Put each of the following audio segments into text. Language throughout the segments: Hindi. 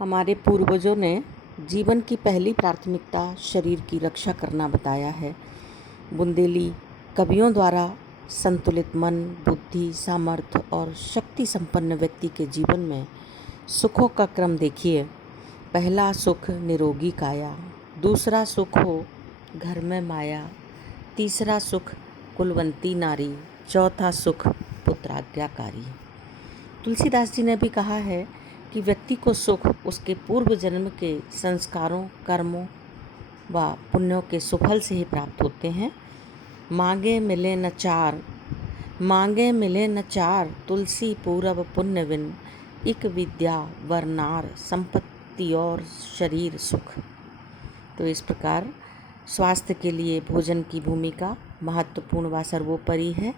हमारे पूर्वजों ने जीवन की पहली प्राथमिकता शरीर की रक्षा करना बताया है। बुंदेली कवियों द्वारा संतुलित मन, बुद्धि, सामर्थ्य और शक्ति संपन्न व्यक्ति के जीवन में सुखों का क्रम देखिए। पहला सुख निरोगी काया, दूसरा सुख हो घर में माया, तीसरा सुख कुलवंती नारी, चौथा सुख पुत्राज्ञाकारी। तुलसीदास जी ने भी कहा है कि व्यक्ति को सुख उसके पूर्व जन्म के संस्कारों, कर्मों व पुण्यों के सुफल से ही प्राप्त होते हैं। मांगे मिले न चार, तुलसी पूरब पुण्य विन, इक विद्या वरनार, संपत्ति और शरीर सुख। तो इस प्रकार स्वास्थ्य के लिए भोजन की भूमिका महत्वपूर्ण व सर्वोपरि है।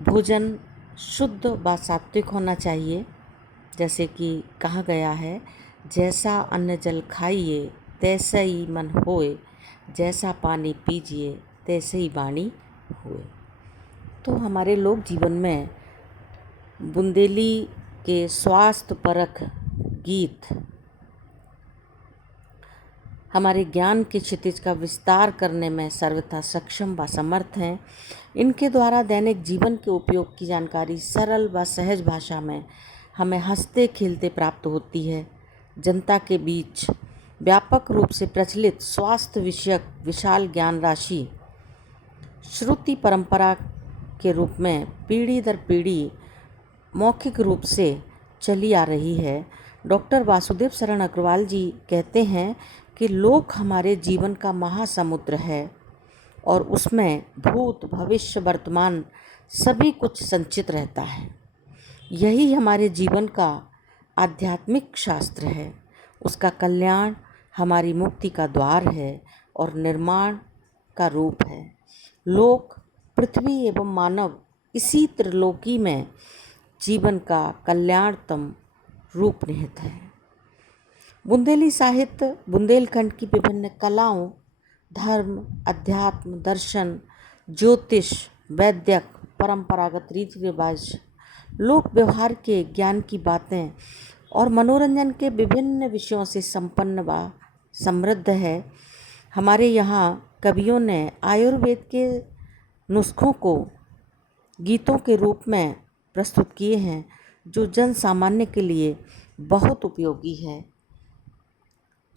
भोजन शुद्ध व सात्विक होना चाहिए, जैसे कि कहा गया है, जैसा अन्न जल खाइए तैसा ही मन होए, जैसा पानी पीजिए तैसे ही वाणी होए। तो हमारे लोक जीवन में बुंदेली के स्वास्थ्य परख गीत हमारे ज्ञान के क्षितिज का विस्तार करने में सर्वथा सक्षम व समर्थ हैं। इनके द्वारा दैनिक जीवन के उपयोग की जानकारी सरल व सहज भाषा में हमें हंसते खेलते प्राप्त होती है। जनता के बीच व्यापक रूप से प्रचलित स्वास्थ्य विषयक विशाल ज्ञान राशि श्रुति परंपरा के रूप में पीढ़ी दर पीढ़ी मौखिक रूप से चली आ रही है। डॉक्टर वासुदेव शरण अग्रवाल जी कहते हैं कि लोक हमारे जीवन का महासमुद्र है और उसमें भूत, भविष्य, वर्तमान सभी कुछ संचित रहता है। यही हमारे जीवन का आध्यात्मिक शास्त्र है। उसका कल्याण हमारी मुक्ति का द्वार है और निर्माण का रूप है। लोक, पृथ्वी एवं मानव इसी त्रिलोकी में जीवन का कल्याणतम रूप निहित है। बुंदेली साहित्य बुंदेलखंड की विभिन्न कलाओं, धर्म, अध्यात्म, दर्शन, ज्योतिष, वैद्यक, परंपरागत रीति रिवाज, लोक व्यवहार के ज्ञान की बातें और मनोरंजन के विभिन्न विषयों से संपन्न व समृद्ध है। हमारे यहाँ कवियों ने आयुर्वेद के नुस्खों को गीतों के रूप में प्रस्तुत किए हैं, जो जन सामान्य के लिए बहुत उपयोगी है।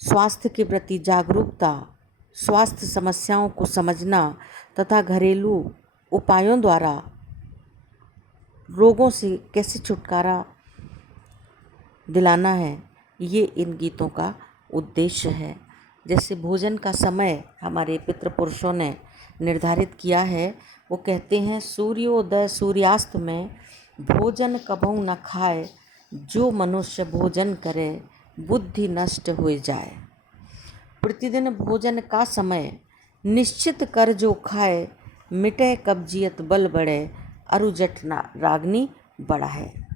स्वास्थ्य के प्रति जागरूकता, स्वास्थ्य समस्याओं को समझना तथा घरेलू उपायों द्वारा रोगों से कैसे छुटकारा दिलाना है, ये इन गीतों का उद्देश्य है। जैसे भोजन का समय हमारे पितृपुरुषों ने निर्धारित किया है। वो कहते हैं, सूर्योदय सूर्यास्त में भोजन कबहु न खाए, जो मनुष्य भोजन करे बुद्धि नष्ट हो जाए। प्रतिदिन भोजन का समय निश्चित कर जो खाए, मिटे कब्जियत बल बढ़े, अरु जठना रागनी बड़ा है।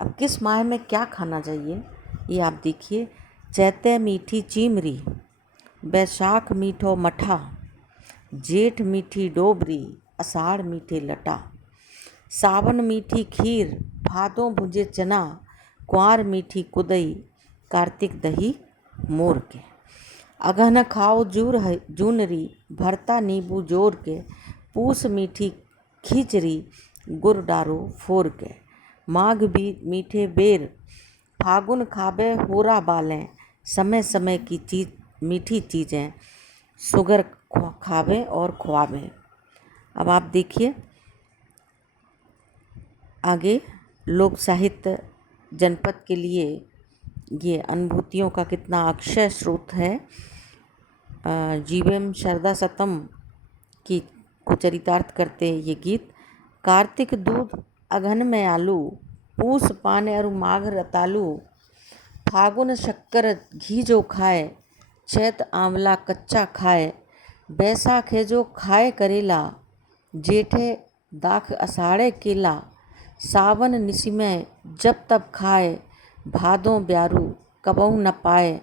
अब किस माह में क्या खाना चाहिए ये आप देखिए। चैते मीठी चीमरी, बैसाख मीठो मठा, जेठ मीठी डोबरी, आषाढ़ मीठे लटा, सावन मीठी खीर, भादों भुजे चना, कुंवार मीठी कुदई, कार्तिक दही मोर के, अगहन खाओ जूनरी, भरता नींबू जोर के, पूस मीठी खिचड़ी, गुड़ डारो फोर के, माघ भी मीठे बेर, फागुन खाबे होरा बालें, समय समय की चीज मीठी चीज़ें, सुगर खावे और खुआवे। अब आप देखिए आगे लोक साहित्य जनपद के लिए ये अनुभूतियों का कितना अक्षय स्रोत है। जीवेम शरदा सतम को चरितार्थ करते ये गीत। कार्तिक दूध अघन में आलू, पूस पान और माघ रतालू, फागुन शक्कर घी जो खाए, चैत आंवला कच्चा खाए, बैसाख है जो खाए करेला, जेठे दाख अषाढ़े केला, सावन निसी में जब तब खाए, भादों ब्यारू कबहु न पाए,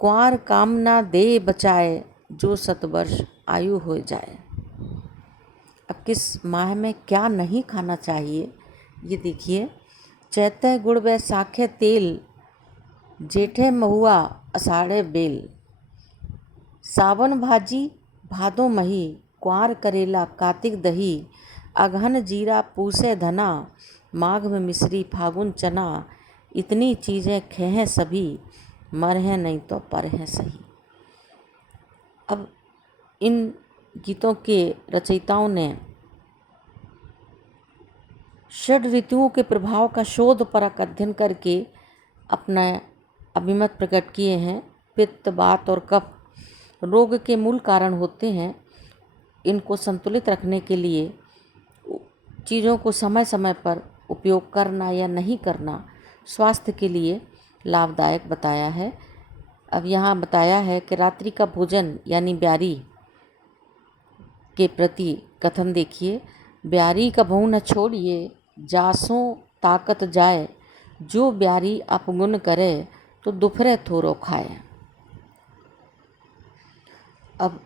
कुंवार कामना दे बचाए, जो 100 वर्ष आयु हो जाए। अब किस माह में क्या नहीं खाना चाहिए ये देखिए। चैते गुड़ व साखे तेल जेठे महुआ अषाढ़े बेल, सावन भाजी भादो मही, क्वार करेला कार्तिक दही, अगहन जीरा पूसे धना, माघ में मिश्री फागुन चना, इतनी चीज़ें खेहें सभी, मरहें नहीं तो परहें सही। अब इन गीतों के रचयिताओं ने षड ऋतुओं के प्रभाव का शोधपरक अध्ययन करके अपना अभिमत प्रकट किए हैं। पित्त, वात और कफ रोग के मूल कारण होते हैं। इनको संतुलित रखने के लिए चीज़ों को समय समय पर उपयोग करना या नहीं करना स्वास्थ्य के लिए लाभदायक बताया है। अब यहाँ बताया है कि रात्रि का भोजन यानी ब्यारी के प्रति कथन देखिए। ब्यारी का भऊ न छोड़िए, जासों ताकत जाए, जो ब्यारी अपगुण करे, तो दुपहरे थोरो खाए। अब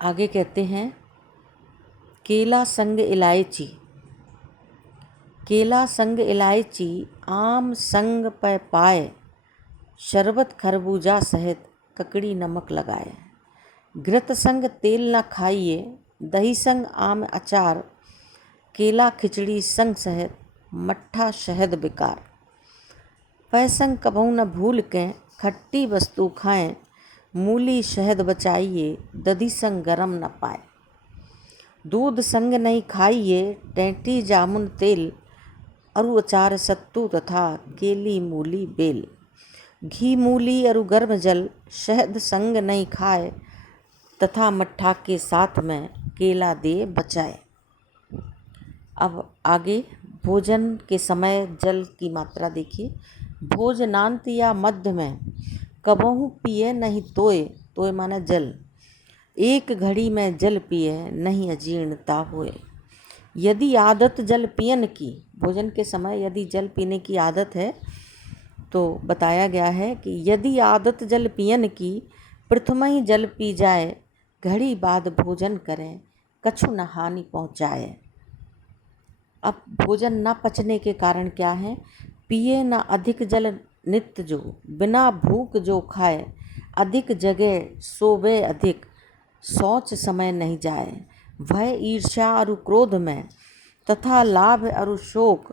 आगे कहते हैं, केला संग इलायची, केला संग इलायची, आम संग पै पाए, शरबत खरबूजा सहित ककड़ी नमक लगाए। घृत संग तेल न खाइए, दही संग आम अचार, केला खिचड़ी संग सहित मट्ठा शहद बेकार। पै संग कबहू न भूल के, खट्टी वस्तु खाएं, मूली शहद बचाइए, दधी संग गरम न पाए। दूध संग नहीं खाइए, टेंटी जामुन तेल, अरु अचार सत्तू तथा केली मूली बेल। घी मूली अरु गर्म जल, शहद संग नहीं खाए, तथा मट्ठा के साथ में केला दे बचाए। अब आगे भोजन के समय जल की मात्रा देखिए। भोजनांत या मध्य में कबहू पिए नहीं तोय, तोय माना जल, एक घड़ी में जल पिए नहीं अजीर्णता होए। यदि आदत जल पियन की, भोजन के समय यदि जल पीने की आदत है तो बताया गया है कि यदि आदत जल पियन की, प्रथम ही जल पी जाए, घड़ी बाद भोजन करें, कछु न हानि पहुँचाए। अब भोजन न पचने के कारण क्या है? पिए न अधिक जल नित्य जो, बिना भूख जो खाए, अधिक जगह सोवे अधिक, शौच समय नहीं जाए। भय ईर्ष्या और क्रोध में, तथा लाभ और शोक,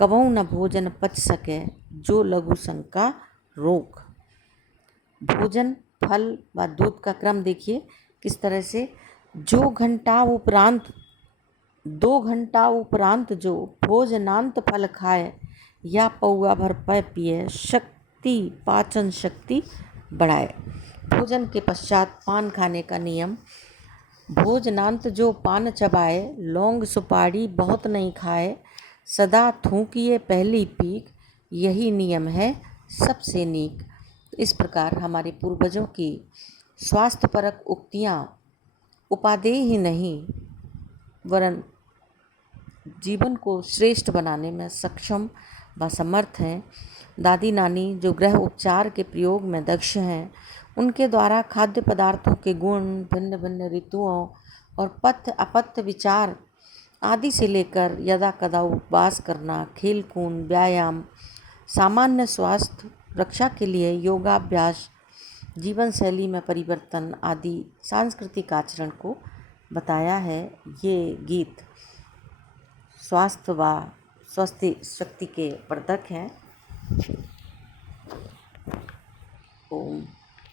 कबहू न भोजन पच सके, जो लघु शंका रोक। भोजन, फल व दूध का क्रम देखिए किस तरह से। 2 घंटा उपरांत जो भोजनांत फल खाए, या पौआ भर पै पिए, शक्ति पाचन शक्ति बढ़ाए। भोजन के पश्चात पान खाने का नियम। भोजनांत जो पान चबाए, लौंग सुपारी बहुत नहीं खाए, सदा थूकिए पहली पीक, यही नियम है सबसे नीक। इस प्रकार हमारे पूर्वजों की स्वास्थ्यपरक उक्तियाँ उपादेय ही नहीं वरन जीवन को श्रेष्ठ बनाने में सक्षम व समर्थ हैं। दादी नानी जो गृह उपचार के प्रयोग में दक्ष हैं, उनके द्वारा खाद्य पदार्थों के गुण, भिन्न भिन्न ऋतुओं और पथ्य अपथ्य विचार आदि से लेकर यदा कदा उपवास करना, खेल कूद, व्यायाम, सामान्य स्वास्थ्य रक्षा के लिए योगाभ्यास, जीवन शैली में परिवर्तन आदि सांस्कृतिक आचरण को बताया है। ये गीत स्वास्थ्य व स्वस्थ शक्ति के वर्धक हैं। ओम।